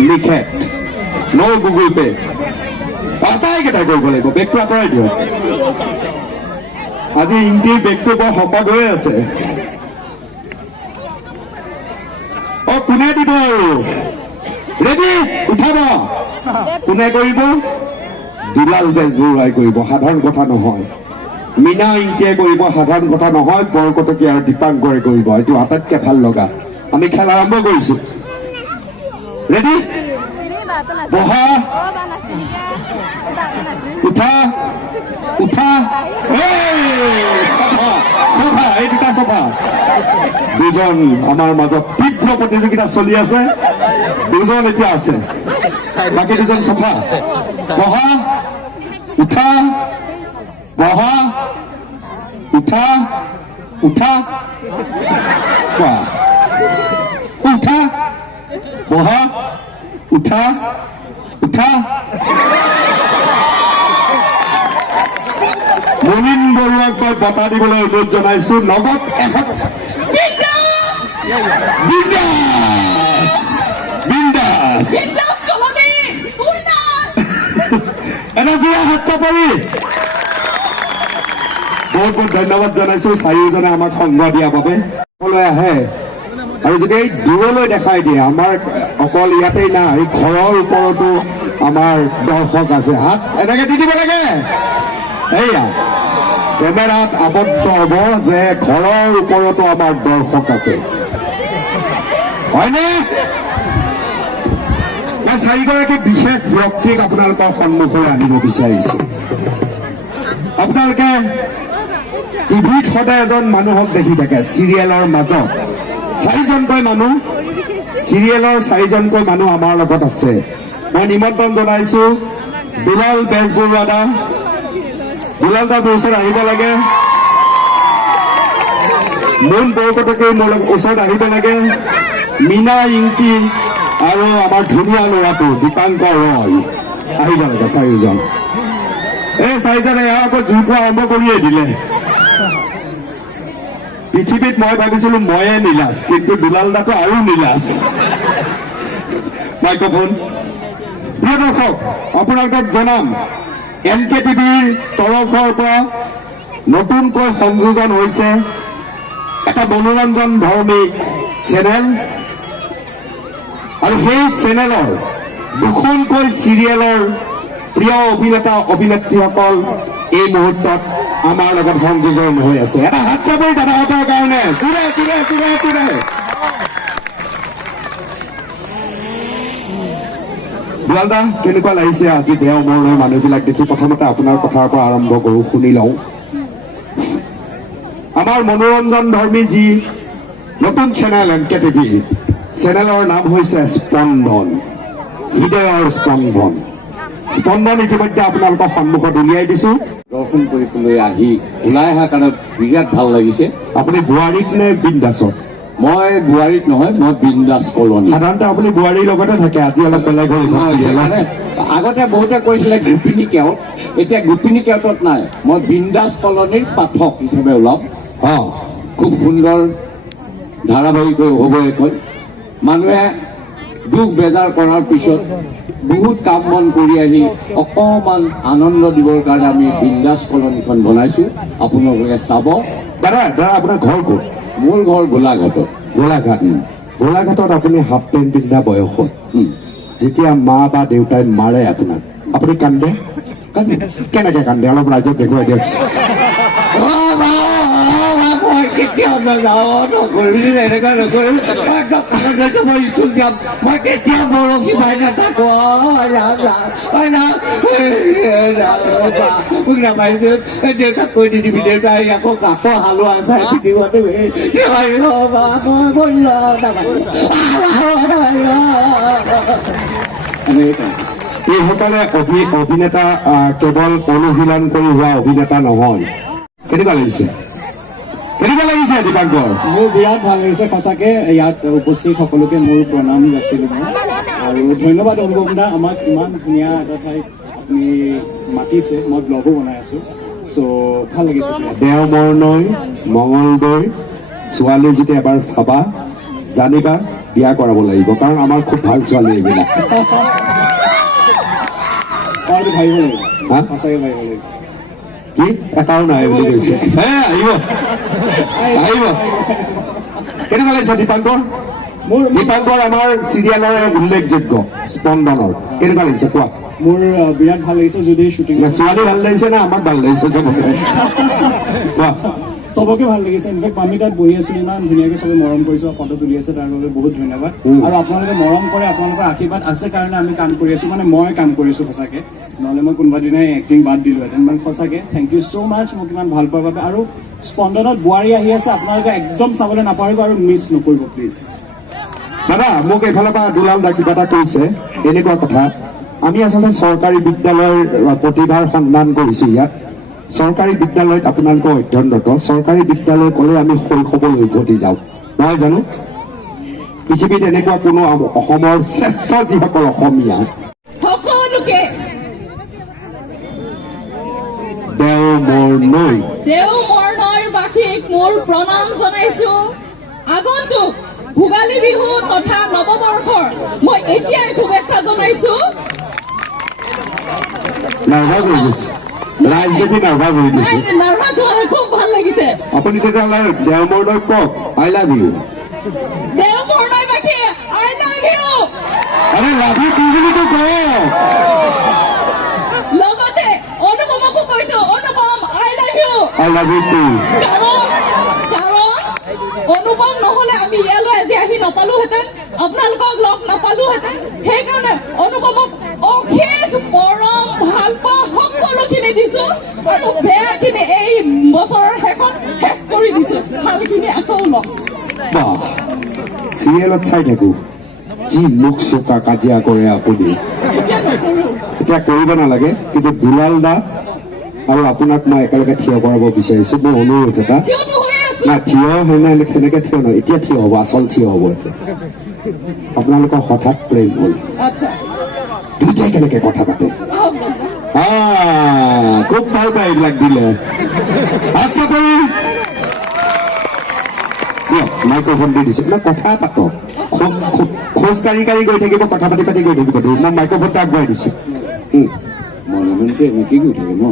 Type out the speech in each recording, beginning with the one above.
নিষেধ ন' Google pay' আটাইকেইটাই কৰিব লাগিব বেগটো আঁতৰাই দিয়ক আজি ইংটিৰ বেগটো বৰ শকত হৈ আছে কোনে দিব আৰু ৰেডি উঠাব কোনে কৰিব দুলাল বেজবৰুৱাই কৰিব সাধাৰণ কথা নহয় মীনা ইংটিয়ে কৰিব সাধাৰণ কথা নহয় বৰকটকী আৰু দীপাংকৰে কৰিব এইটো আটাইতকৈ ভাল লগা আমি খেল আৰম্ভ কৰিছোঁ ৰেডি বহা উঠা উঠা চফা এই দুটা চফা দুজন আমাৰ মাজত তীব্ৰ প্ৰতিযোগিতা চলি আছে দুজন এতিয়া আছে বাকী দুজন চফা বহা উঠা বহা উঠা উঠা উঠা বহা উঠা উঠা মনিন বৰুৱাক মই বঁটা দিবলৈ অনুৰোধ জনাইছো লগত এখন এটা যোৰা হাত চাপৰি বহুত বহুত ধন্যবাদ জনাইছো চাৰিওজনে আমাক সংগ দিয়াৰ বাবে সকলোৱে আহে আৰু যদি দূৰলৈ দেখাই দিয়ে আমাৰ অকল ইয়াতেই নাই ঘৰৰ ওপৰতো আমাৰ দৰ্শক আছে হাত এনেকে দি দিব লাগে এইয়া কেমেৰাত আবদ্ধ হ'ব যে ঘৰৰ ওপৰতো আমাৰ দৰ্শক আছে হয়নে মই চাৰিগৰাকী বিশেষ ব্যক্তিক আপোনালোকৰ সন্মুখলৈ আনিব বিচাৰিছো আপোনালোকে টিভিত সদায় এজন মানুহক দেখি থাকে চিৰিয়েলৰ মাজত চাৰিজনকৈ মানুহ চিৰিয়েলৰ চাৰিজনকৈ মানুহ আমাৰ লগত আছে মই নিমন্ত্ৰণ জনাইছো দুলাল বেজবৰুৱা দা দুলাল দা মোৰ ওচৰত আহিব লাগে মোন বৰকটকী মোৰ ওচৰত আহিব লাগে মীনা ইংটি আৰু আমাৰ ধুনীয়া ল'ৰাটো দীপাংকৰ ৰয় আহিব লাগে চাৰিজন এই চাৰিজনে এয়া আকৌ জুই পোৱা আৰম্ভ কৰিয়ে দিলে পৃথিৱীত মই ভাবিছিলো ময়ে নীলাজ কিন্তু দুলাল দাটো আৰু নীলাজ মাইক্ৰফোন প্ৰিয় দৰ্শক আপোনালোকক জনাম NKTVৰ তৰফৰ পৰা নতুনকৈ সংযোজন হৈছে এটা মনোৰঞ্জন ধৰ্মী চেনেল আৰু সেই চেনেলৰ দুখনকৈ চিৰিয়েলৰ প্ৰিয় অভিনেতা অভিনেত্ৰীসকল এই মুহূৰ্তত আমাৰ লগত সংযোজন হৈ আছে এটা হাত চাপৰি দাদাহঁতৰ কাৰণে জোৰে জোৰে জোৰে জোৰে দুলাল দা কেনেকুৱা লাগিছে আজি দেওমৰলৈ মানুহবিলাক দেখি প্ৰথমতে আপোনাৰ কথাৰ পৰা আৰম্ভ কৰোঁ শুনি লওঁ আমাৰ মনোৰঞ্জন ধৰ্মী যি নতুন চেনেল NKTV চেনেলৰ নাম হৈছে স্পন্দন হৃদয়ৰ স্পন্দন স্পন্দন ইতিমধ্যে আপোনালোকৰ সন্মুখত উলিয়াই দিছো দৰ্শন কৰিবলৈ আহি ওলাই অহাৰ কাৰণে বিৰাট ভাল লাগিছে আপুনি বোৱাৰীত নে বিন্দাছত মই বোৱাৰীত নহয় মই বিন্দাস কলনী সাধাৰণতে আপুনি বোৱাৰীৰ লগতে থাকে আজি অলপ বেলেগ হৈ আগতে বহুতে কৈছিলে গোপিনী কেওট এতিয়া গোপিনী কেওটত নাই মই বিন্দাস কলনীৰ পাঠক হিচাপে ওলাম খুব সুন্দৰ ধাৰাবাহিকৈ হ'ব এখন মানুহে দুখ বেজাৰ কৰাৰ পিছত বহুত কাম বন কৰি আহি অকণমান আনন্দ দিবৰ কাৰণে আমি বিন্দাস কলনীখন বনাইছোঁ আপোনালোকে চাব দাদা দাদা আপোনাৰ ঘৰ ক'ত মোৰ ঘৰ গোলাঘাটত গোলাঘাটত আপুনি হাফ পেণ্ট পিন্ধা বয়সত যেতিয়া মা বা দেউতাই মাৰে আপোনাক আপুনি কান্দে কেনেকৈ কান্দে অলপ ৰাইজক দেখুৱাই দিয়কচোন কেতিয়াও নাযাওঁ নকৰিম এনেকুৱা নকৰিম মই স্কুল যাম মই কেতিয়াও বৰশী পাই নাথাকো মোক নাপাইছো দেউতাক কৈ দি দিবি দেউতা আকৌ কাষৰ হালোৱা চাই পিটিবতে এইসকলে অভিনেতা কেৱল অনুশীলন কৰি হোৱা অভিনেতা নহয় কেনেকুৱা লাগিছে দীপাংকৰ মোৰ বিৰাট ভাল লাগিছে সঁচাকৈ ইয়াত উপস্থিত সকলোকে মোৰ প্ৰণাম যাচিলোঁ মই আৰু ধন্যবাদ অনুপম দা আমাক ইমান ধুনীয়া এটা ঠাইত আপুনি মাতিছে মই ব্লগো বনাই আছোঁ চ' ভাল লাগিছে দেওমৰ নৈ মঙলদৈ ছোৱালী যদি এবাৰ চাবা জানিবা বিয়া কৰাব লাগিব, কাৰণ আমাৰ খুব ভাল ছোৱালী এইবিলাক। হয়তো ভাবিব লাগিব, হা? সঁচাকৈ ভাবিব লাগিব। কি এটাও নাই বুলি কৈছে। আহিব আহিব। কেনেকুৱা লাগিছে দীপাংকৰ? মোৰ দীপাংকৰ আমাৰ চিৰিয়েলৰ উল্লেখযোগ্য স্পন্দনৰ। কেনেকুৱা লাগিছে কোৱা? মোৰ বিৰাট ভাল লাগিছে। যদি শ্বুটিং ছোৱালী ভাল লাগিছে না আমাক ভাল লাগিছে চবকে? কোৱা। চবকে ভাল লাগিছে। ইনফেক্ট আমি তাত বহি আছিলোঁ, ইমান ধুনীয়াকৈ চবে মৰম কৰিছোঁ, ফটো তুলি আছে, তাৰ বাবে বহুত ধন্যবাদ। আৰু আপোনালোকে মৰম কৰে, আপোনালোকৰ আশীৰ্বাদ আছে কাৰণে আমি কাম কৰি আছোঁ, মানে মই কাম কৰিছোঁ সঁচাকৈ। নহ'লে মই কোনোবা দিনাই এক্টিং বাদ দিলোঁহেঁতেন। মানে সঁচাকৈ থেংক ইউ ছ' মাছ মোক ইমান ভাল পোৱাৰ বাবে। আৰু স্পন্দনত বোৱাৰী আহি আছে, আপোনালোকে একদম চাবলৈ নাপাহৰিব আৰু মিছ নকৰিব প্লিজ। দাদা মোক এইফালৰ পৰা দুলাল দা কিবা এটা কৈছে, এনেকুৱা কথা, আমি আচলতে চৰকাৰী বিদ্যালয়ৰ প্ৰতিভাৰ সন্ধান কৰিছোঁ ইয়াত। চৰকাৰী বিদ্যালয়ত আপোনালোকে অধ্যয়নৰত, চৰকাৰী বিদ্যালয় ক'লে আমি শৈশৱলৈ উভতি যাওঁ, নহয় জানো? পৃথিৱীত এনেকুৱা কোনো অসমৰ শ্ৰেষ্ঠ যিসকল অসমীয়া সকলোকে দেও মোৰ নৈ দেওমৰ নৈৰবাসীক মোৰ প্ৰণাম জনাইছো। আগন্তুক ভোগালী বিহু তথা নৱবৰ্ষৰ মই এতিয়াই শুভেচ্ছা জনাইছো। নাৰ্ভাছ হৈ গৈছে, ৰাইজ দেখি নাৰ্ভাছ হৈ গৈছে। নাৰ্ভাছ হোৱা নাই, খুব ভাল লাগিছে। আপুনি তেতিয়াহ'লে দেও মোৰ নৈ কওক, আই লাভ ইউ। দেওমৰ নৈবাসী আই লাভ ইউ। আৰে লাভ ইউ কি বুলিতো কওক। লগতে অনুপমকো কৈছো, Anupam I love you. I love you too. কাৰণ অনুপম নহ'লে আমি ইয়ালৈ আজি আহি নাপালোহেঁতেন, আপোনালোকক লগ নাপালোহেঁতেন। সেইকাৰণে অনুপমক অশেষ মৰম ভাল পোৱা সকলোখিনি দিছো, আৰু বেয়াখিনি এই বছৰৰ শেষত শেষ কৰি দিছো, ভালখিনি আকৌ ল'ম। বাহ, চিৰিয়েলত চাই থাকো যি মুখ চোকা কাজিয়া কৰে আপুনি। এতিয়া নকৰো। এতিয়া কৰিব নালাগে, কিন্তু দুলাল দা আৰু আপোনাক মই একেলগে থিয় কৰাব বিচাৰিছো। মোৰ অনুৰোধ এটা, থিয়তো হৈ আছো। না থিয় সেনেকে থিয় নহয়, এতিয়া থিয় হ'ব, আচল থিয় হ'ব। আপোনালোকৰ হঠাৎ প্ৰেম হ'ল, আচ্ছা দুইটাই কেনেকে কথা পাতে? আহক দাদা। খুব ভাল পায় এইবিলাক দিলে। আচ্ছা কৰি মাইক্ৰফোন দি দিছো, মই কথা পাতক। খোজ কাঢ়ি কাঢ়ি গৈ থাকিব, কথা পাতি পাতি গৈ থাকিব। মই মাইক্ৰফোনটো আগবঢ়াই দিছো। মনে মনতে এনেকৈ গৈ থাকে ন?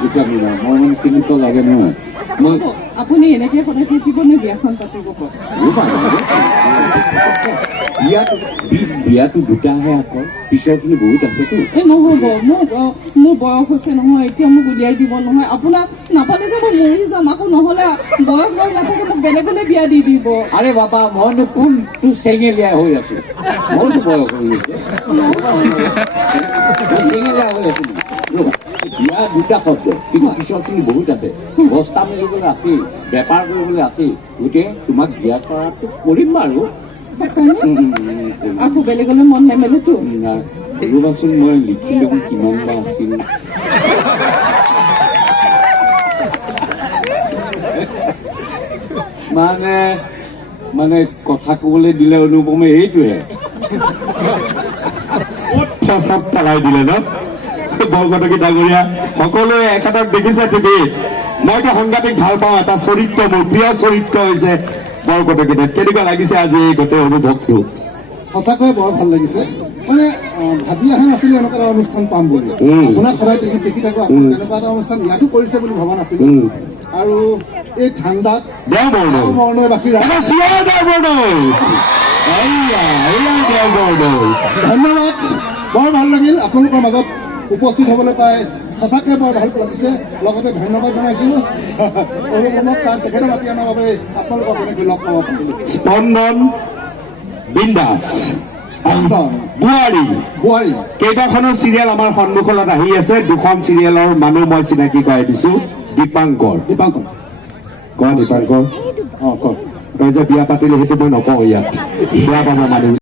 বিচাৰি না, মই মানে কেনেকুৱা লাগে নহয়, মই আপুনি এনেকে সদায় থাকিব নে বিয়াখন পাতিব কওক? বিয়াটো দুটাহে আকৌ, পিছৰখিনি বহুত আছেতো। এই নহ'ব, মোৰ বয়স হৈছে নহয়, এতিয়া মোক উলিয়াই দিব নহয়। আপোনাক নাপালে যে মই মৰি যাম, আকৌ নহ'লে বয়স লৈ নাথাকে মোক বেলেগলৈ বিয়া দি দিব। আৰে বাবা, মইনো কোনটো চেঙেলীয়া হৈ আছো? মইতো বয়স হৈ গৈছে, মই চেঙেলীয়া হৈ আছো। বিয়া দুটা শব্দ, কিন্তু পিছৰখিনি বহুত আছে। বস্তা মেলিবলৈ আছেই, বেপাৰ কৰিবলৈ আছেই। গতিকে তোমাক বিয়া কৰাটো কৰিম বাৰু। সঁচানে? আকৌ বেলেগলৈ মন নেমেলেতো? ৰ'বাচোন, মই লিখিলোঁ কিমান বা আছিল। মানে কথা ক'বলৈ দিলে অনুপমে এইটোহে চব পেলাই দিলে ন? বৰকটকী ডাঙৰীয়া সকলোৱে এখেতক দেখিছে টিভিত। মইতো সাংঘাতিক ভাল পাওঁ, এটা চৰিত্ৰ, মোৰ প্ৰিয় চৰিত্ৰ হৈছে বৰকটকীত। কেনেকুৱা লাগিছে আজি এই গোটেই অনুভৱটো? সঁচাকৈ বৰ ভাল লাগিছে। মানে ভাবি অহা নাছিলো এনেকুৱা এটা অনুষ্ঠান পাম বুলি। আপোনাক সদায় টিভিত দেখি থাকো, তেনেকুৱা এটা অনুষ্ঠান ইয়াতো কৰিছে বুলি ভবা নাছিলো। আৰু এই ঠাণ্ডাত দেওবৰ নৈ, বাকী এটা চিঞৰ দেওবৰ নৈ। এয়া দেওবৰ নৈ। ধন্যবাদ, বৰ ভাল লাগিল আপোনালোকৰ মাজত উপস্থিত হ'বলৈ পাই। সঁচাকৈ বৰ ভাল লাগিছে। লগতে ধন্যবাদ জনাইছো অনুপমক, তাৰ তেখেতে মাতি অনাৰ বাবে আপোনালোকক এনেকৈ লগ পাব পাৰিলো। স্পন্দন, বিন্দাস, বোৱাৰী, কেইবাখনো চিৰিয়েল আমাৰ সন্মুখত আহি আছে। দুখন চিৰিয়েলৰ মানুহ মই চিনাকি কৰাই দিছো। দীপাংকৰ, কোৱা দীপাংকৰ, তই যে বিয়া পাতিলে সেইটো মই নকওঁ ইয়াত, বিয়া পাব মানুহ।